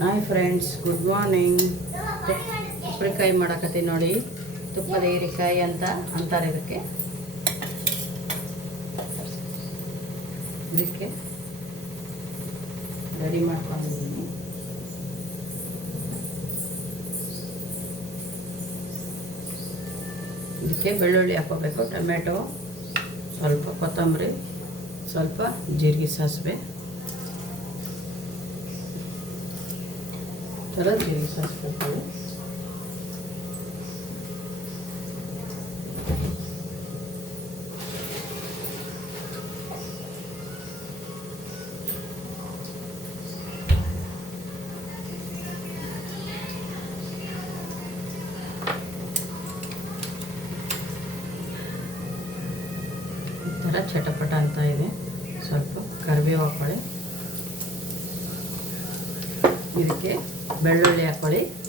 Hi friends, good morning. ಉಪ್ಪಿನಕಾಯಿ ಮಾಡಕತ್ತೀನಿ ನೋಡಿ. ತುಪ್ಪದ ಹೀರೆಕಾಯಿ ಅಂತ ಅಂತಾರೆ ಇದಕ್ಕೆ. ಇದಕ್ಕೆ ರೆಡಿ ಮಾಡ್ಕೊಂಡಿದ್ದೀನಿ. ಇದಕ್ಕೆ ಬೆಳ್ಳುಳ್ಳಿ ಹಾಕೋಬೇಕು ಟೊಮೆಟೊ, ಸ್ವಲ್ಪ ಕೊತ್ತಂಬರಿ, ಸ್ವಲ್ಪ ಜೀರಿಗೆ ಸಾಸಿವೆ. ಥರ ಜೀರಿಗೆ ಸಾಸ್ಬೇಕು ಈ ಥರ ಚಟಪಟ ಅಂತ ಇದೆ ಸ್ವಲ್ಪ ಕರಿಬೇವು ಹಾಕೊಳ್ಳಿ ಇದಕ್ಕೆ ಬೆಳ್ಳುಳ್ಳಿ ಹಾಕೊಳ್ಳಿ.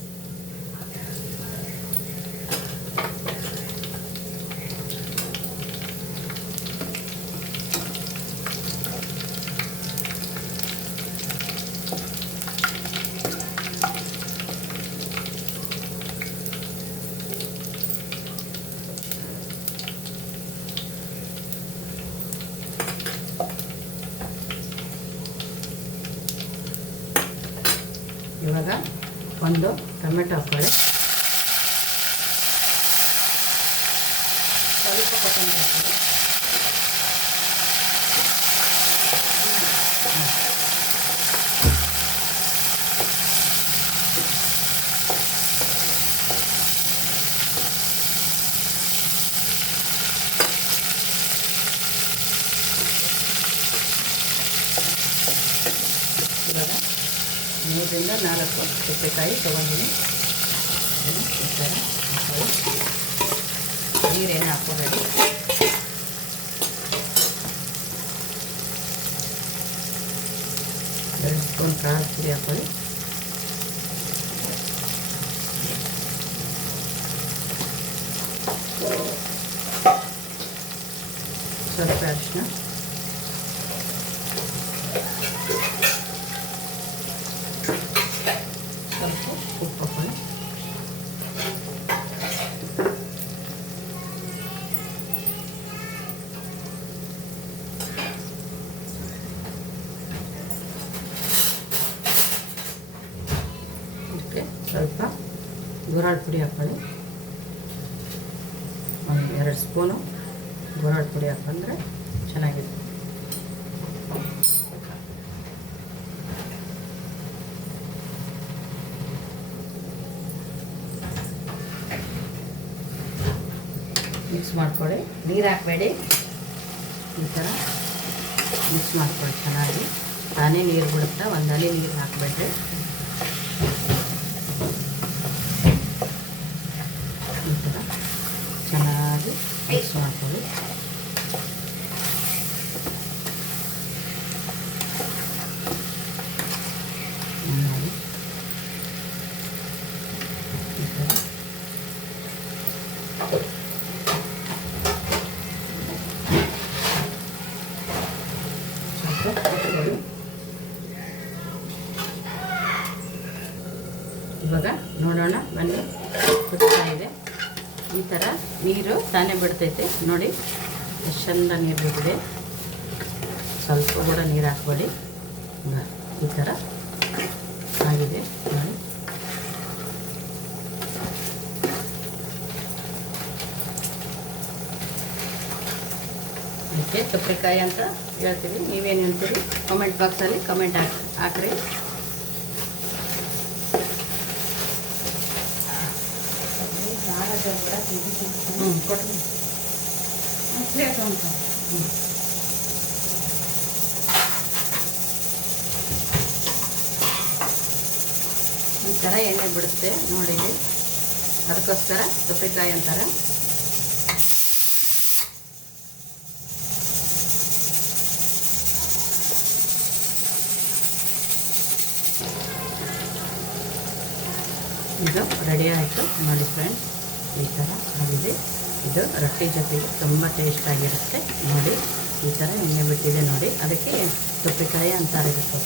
ಇವಾಗ ಒಂದು ಟೊಮೆಟೊ ಹಾಕೊಳ್ಳಿ. ಸ್ವಲ್ಪ ಕೊತ್ತಂಬರಿ ಹಾಕೊಳ್ಳಿ ಇವಾಗ ಮೂರರಿಂದ ನಾಲ್ಕು ಸೌತೆಕಾಯಿ ತೊಗೊಂಡಿನಿ ಈ ಥರ ಹಾಕೊಳ್ಳಿ. ನೀರೇನು ಹಾಕೋಬೇಡಿ ಎರಡು ಸ್ಪೂನ್ ಖಾರ ಪುಡಿ ಹಾಕೊಳ್ಳಿ ಸ್ವಲ್ಪ ಅರಿಶಿನ ಸ್ವಲ್ಪ ಉಪ್ಪು ಹಾಕೊಳ್ಳಿ ಇದಕ್ಕೆ ಸ್ವಲ್ಪ ಗುರಾಳ್ ಪುಡಿ ಹಾಕ್ಕೊಳ್ಳಿ. ಒಂದು ಎರಡು ಸ್ಪೂನು ಗುರಾಳ್ ಪುಡಿ ಹಾಕೊಂಡ್ರೆ ಚೆನ್ನಾಗಿದೆ. ಮಿಕ್ಸ್ ಮಾಡ್ಕೊಳ್ಳಿ. ನೀರು ಹಾಕಬೇಡಿ. ಈ ಥರ ಮಿಕ್ಸ್ ಮಾಡ್ಕೊಳ್ಳಿ ಚೆನ್ನಾಗಿ. ತಾನೇ ನೀರು ಬಿಡುತ್ತಾ ಒಂದು ನೀರು ಹಾಕಬೇಡ್ರಿ ಈ ಥರ ಚೆನ್ನಾಗಿ ಮಿಕ್ಸ್ ಮಾಡ್ಕೊಳ್ಳಿ. ಇವಾಗ ನೋಡೋಣ ಬನ್ನಿ ಇದೆ. ಈ ಥರ ನೀರು ತಾನೇ ಬಿಡ್ತೈತೆ. ನೋಡಿ, ಎಷ್ಟು ಚಂದ ನೀರು ಬಿಟ್ಟಿದೆ ಸ್ವಲ್ಪ ಕೂಡ ನೀರು ಹಾಕ್ಬೇಡಿ. ಈ ಥರ ಆಗಿದೆ. ನೋಡಿ. ಅದಕ್ಕೆ ಚಪ್ರಿಕಾಯಿ ಅಂತ ಹೇಳ್ತೀವಿ. ನೀವೇನು ಹೇಳ್ತೀರಿ? ಕಮೆಂಟ್ ಬಾಕ್ಸಲ್ಲಿ ಕಮೆಂಟ್ ಹಾಕಿ ಹಾಕ್ರಿ. ಹ್ಞೂ ಕೊಟ್ಟು ಹ್ಞೂ ಈ ಥರ ಎಣ್ಣೆ ಬಿಡುತ್ತೆ ನೋಡಿ ಇಲ್ಲಿ. ಅದಕ್ಕೋಸ್ಕರ ಚಪ್ರಿಕಾಯಿ ಅಂತಾರೆ ಇದು ರೆಡಿ ಆಯಿತು ನೋಡಿ ಫ್ರೆಂಡ್ಸ್ ಈ ಥರ ಆಗಿದೆ ಇದು ರೊಟ್ಟಿ ಜೊತೆಗೆ ತುಂಬ ಟೇಸ್ಟಾಗಿರುತ್ತೆ ನೋಡಿ, ಈ ಥರ ಎಣ್ಣೆ ಬಿಟ್ಟಿದೆ ನೋಡಿ. ಅದಕ್ಕೆ ತುಪ್ಪಿಕಾಯಿ ಅಂತಾರೆ ಇದಕ್ಕೆ.